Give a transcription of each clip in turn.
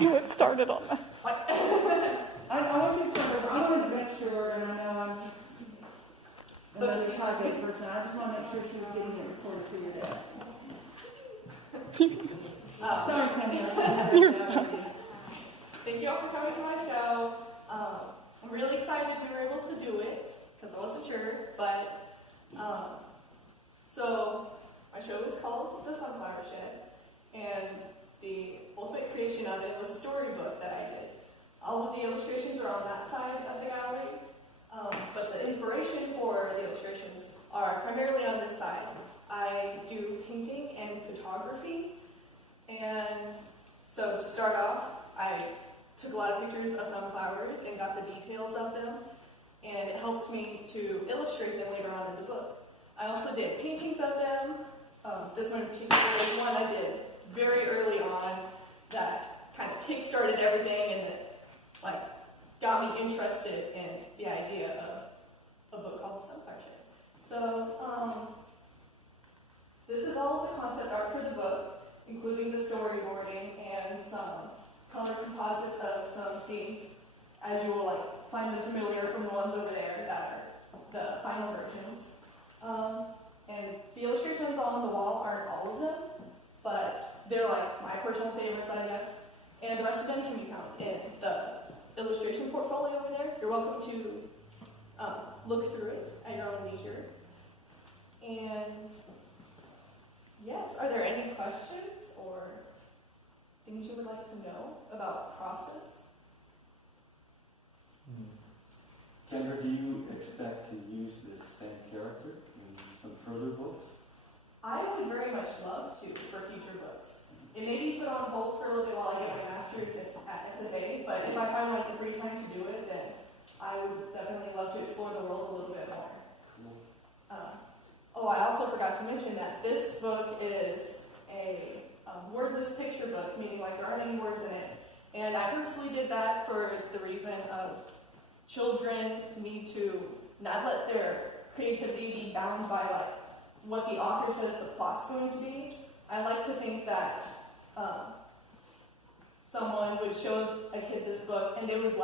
What started on that? I want you to start over. I wanted to make sure, and I know I'm another topic person. I just want to make sure she was getting it recorded for your dad. Sorry, Kendra. You're fine. Thank you all for coming to my show. I'm really excited we were able to do it because I wasn't sure, but so my show is called The Sunflower Shed, and the ultimate creation of it was a storybook that I did. All of the illustrations are on that side of the gallery, but the inspiration for the illustrations are primarily on this side. I do painting and photography, and so to start off, I took a lot of pictures of sunflowers and got the details of them, and it helped me to illustrate them later on in the book. I also did paintings of them. This one in particular is one I did very early on that kind of kick-started everything and it, got me interested in the idea of a book called The Sunflower Shed. So this is all of the concept art for the book, including the storyboarding and some color composites of some scenes, as you will find them familiar from the ones over there that are the final versions. And the illustrations on the wall aren't all of them, but they're my personal favorites, I guess. And the rest of them can be found in the illustration portfolio over there. You're welcome to look through it at your own leisure. And yes, are there any questions or things you would like to know about the process? Kendra, do you expect to use this same character in some further books? I would very much love to for future books. It may be put on hold for a little bit while I get my master's at SFA, but if I find the free time to do it, then I would definitely love to explore the world a little bit more. Cool. I also forgot to mention that this book is a wordless picture book, meaning there aren't any words in it. And I purposely did that for the reason of children need to not let their creativity be bound by what the author says the plot's going to be. I like to think that someone would show a kid this book and they would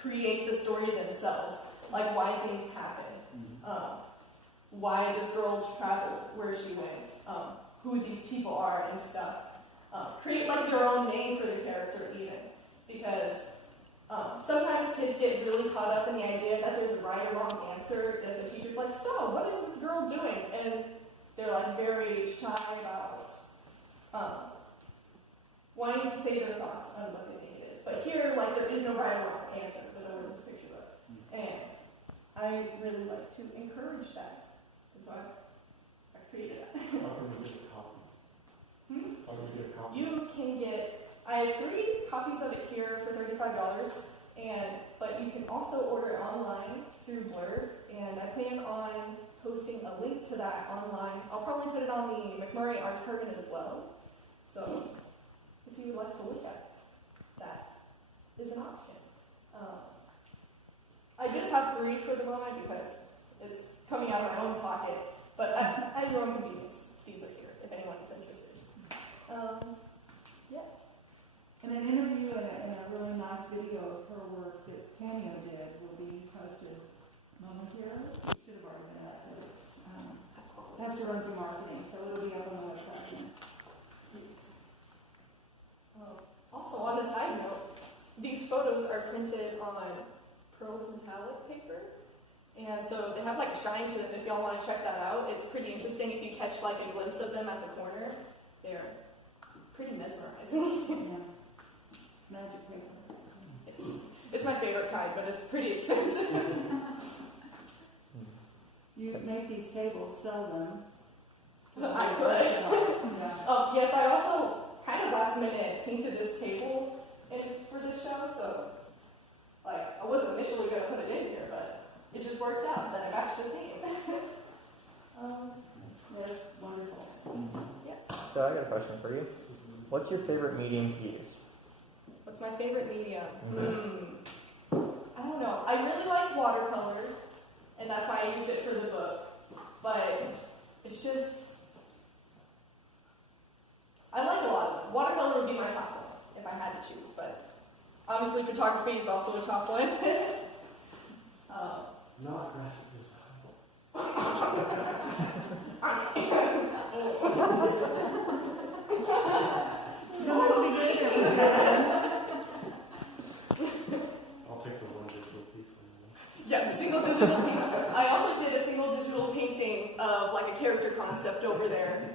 create the story themselves, why things happen, why this girl traveled, where she went, who these people are and stuff. Create their own name for the character even, because sometimes kids get really caught up in the idea that there's a right or wrong answer, that the teacher's so what is this girl doing? And they're very shy about wanting to say their thoughts on what they think it is. But here, there is no right or wrong answer for the word in this picture book. And I really like to encourage that. And so I created that. How can we get copies? How can we get copies? You can get, I have 3 copies of it here for $35, but you can also order it online through Blur, and I plan on posting a link to that online. I'll probably put it on the McMurray Art Department as well. So if you would like to look at that, is an option. I just have 3 for the moment because it's coming out of my own pocket, but at your own convenience, these are here if anyone is interested. Yes. And an interview and a really nice video of her work that Cameo did will be posted momentarily. It should have already been up, but it has to run through marketing, so it'll be up on the website soon. Also, on a side note, these photos are printed on pearled metallic paper, and so they have a shine to them. If y'all want to check that out, it's pretty interesting. If you catch a glimpse of them at the corner, they're pretty mesmerizing. Yeah. It's magic paper. It's my favorite kind, but it's pretty expensive. You make these tables, sell them. I could. Yeah. Yes, I also kind of last minute painted this table for this show, so I wasn't initially going to put it in here, but it just worked out that I matched the theme. That's wonderful. Yes. So I got a question for you. What's your favorite medium to use? What's my favorite medium? I don't know. I really like watercolor, and that's why I used it for the book. But it's just, I like a lot of them. Watercolor would be my top one, if I I had to choose. But obviously, photography is also a top one. Not graphic design. You don't have to be good at everything. I'll take the one digital piece one. Yeah, single digital piece. I also did a single digital painting of like a character concept over there.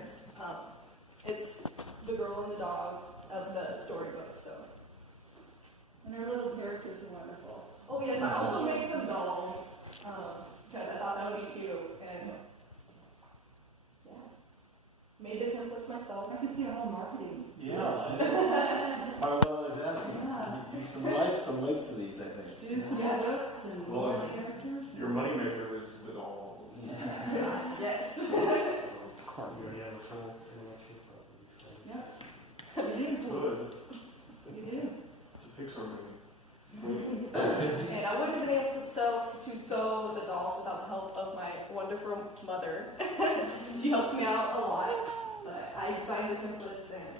It's the girl and the dog of the storybook. So. And our little characters are wonderful. Oh yes, I also made some dolls because I thought that would be cute and yeah, made the templates myself. I could see a whole marketing. Yeah. Part of what I was asking. Do some legs to these, I think. Do some Yes. books and Well, more characters. Your moneymaker was the dolls. Yes. You already have a full intellectual property. So. Yep. It is cool. Good. You do. It's a Pixar movie. And I wouldn't have been able to sew the dolls without the help of my wonderful mother. She helped me out a lot, but I designed the templates and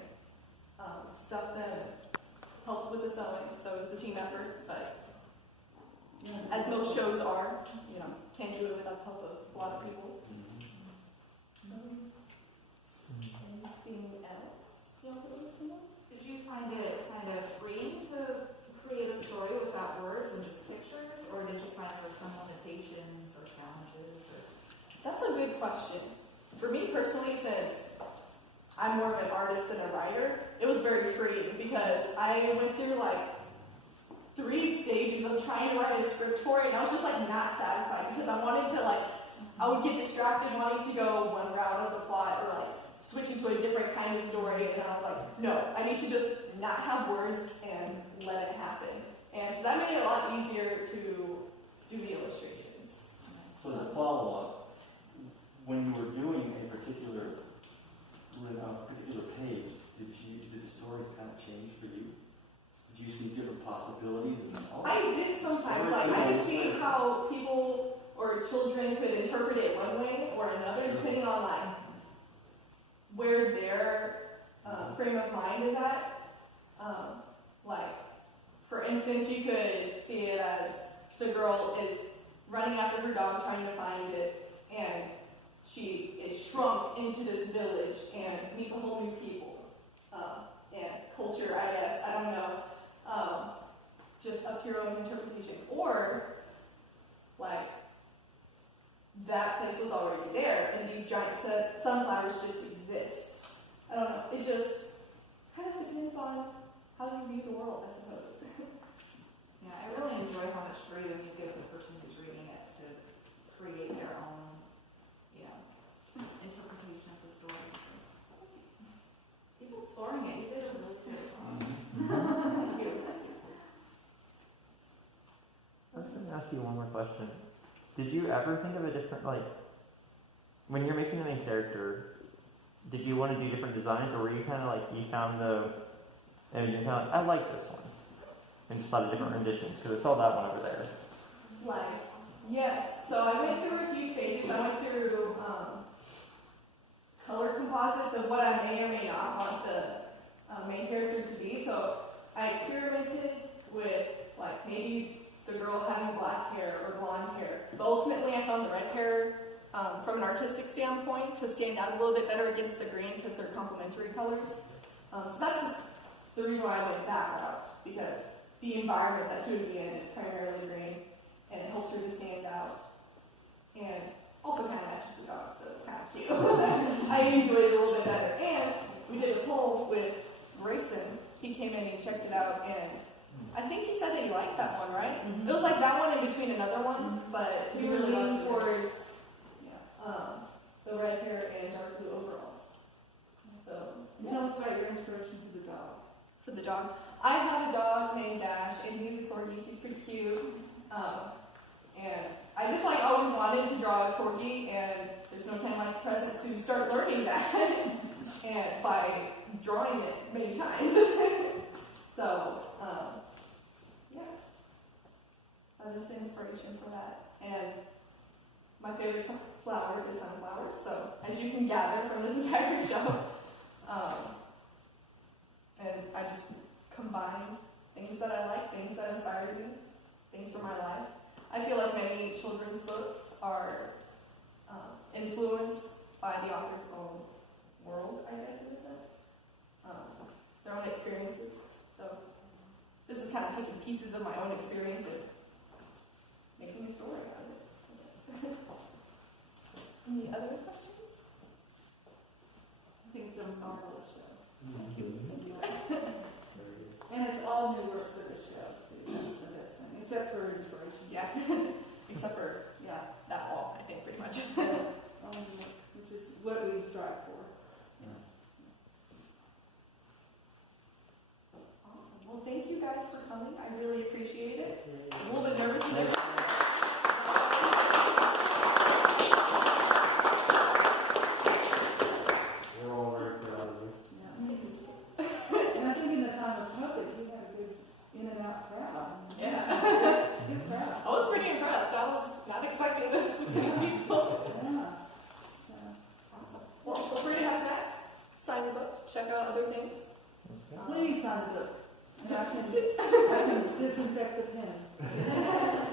stuffed them, helped with the sewing, so it was a team effort. But as most shows are, can't do it without the help of a lot of people. Anything else y'all would like to know? Did you find it kind of freeing to create a story without words and just pictures, or did you find there were some limitations or challenges? That's a good question. For me personally, since I'm more of an artist than a writer, it was very freeing because I went through like 3 stages of trying to write a script for it, and I was just like not satisfied because I wanted to I would get distracted wanting to go one route of the plot or switch into a different kind of story, and I was like, no, I need to just not have words and let it happen. And so that made it a lot easier to do the illustrations. So as a follow-up, when you were doing a particular page, did the story kind of change for you? Did you see different possibilities? I did sometimes. I could see how people or children could interpret it one way or another, depending on where their frame of mind is at. For instance, you could see it as the girl is running after her dog, trying to find it, and she is shrunk into this village and meets a whole new people and culture, I guess. I don't know. Just up to your own interpretation. Or, that place was already there, and these giant sunflowers just exist. I don't know. It just kind of depends on how you view the world, I suppose. Yeah, I really enjoy how much freedom you give the person who's reading it to create their own, interpretation of the story. Keep exploring it. You did a really good job. Thank you. I was going to ask you one more question. Did you ever think of a different, when you're making the main character, did you want to do different designs, or were you kind of you found and you're kind of I like this one, and just thought of different renditions, because I saw that one over there. Yes. So I went through a few stages. I went through color composites of what I may or may not want the main character to be. So I experimented with maybe the girl having black hair or blonde hair. But ultimately I found the red hair from an artistic standpoint to stand out a little bit better against the green because they're complementary colors. So that's the reason why I went that route, because the environment that she would be in is primarily green and it helps her to stand out. And also kind of matches the dog, so it's kind of cute. I enjoyed it a little bit better. And we did a poll with Grayson. He came in and checked it out, and I think he said that he liked that one, right? Mm-hmm. It was that one in between another one, but he really leaned towards the red hair and dark blue overalls. So Tell us about your inspiration for the dog. for the dog, I have a dog named Dash, and he's a corgi. He's pretty cute, and I just always wanted to draw a corgi, and there's no time like present to start learning that, and by drawing it many times. So yes, that is the inspiration for that. And my favorite flower is sunflowers. So as you can gather from this entire show, and I just combine my life. I feel like many children's books are influenced by the author's own world, I guess, in a sense. Their own experiences. So this is kind of taking pieces of my own experience and making a story out of it, I guess. Any other questions? I think it's a marvelous show. Thank you. And it's all new work for this show, too. That's the best thing, except for inspiration. Yes. Except for Yeah, that wall, I think, pretty much. which is what we strive for. Awesome. Well, thank you guys for coming. I really appreciate it. I was a little bit nervous in there. We're all very proud of you. Yeah. And I think in the time of COVID, you had a good in and out crowd. Yeah. Good crowd. I was pretty impressed. I was not expecting this many people. Yeah. So, Awesome. Well, feel free to have snacks, sign your book, check out other things. please sign the book. And I can disinfect the pen.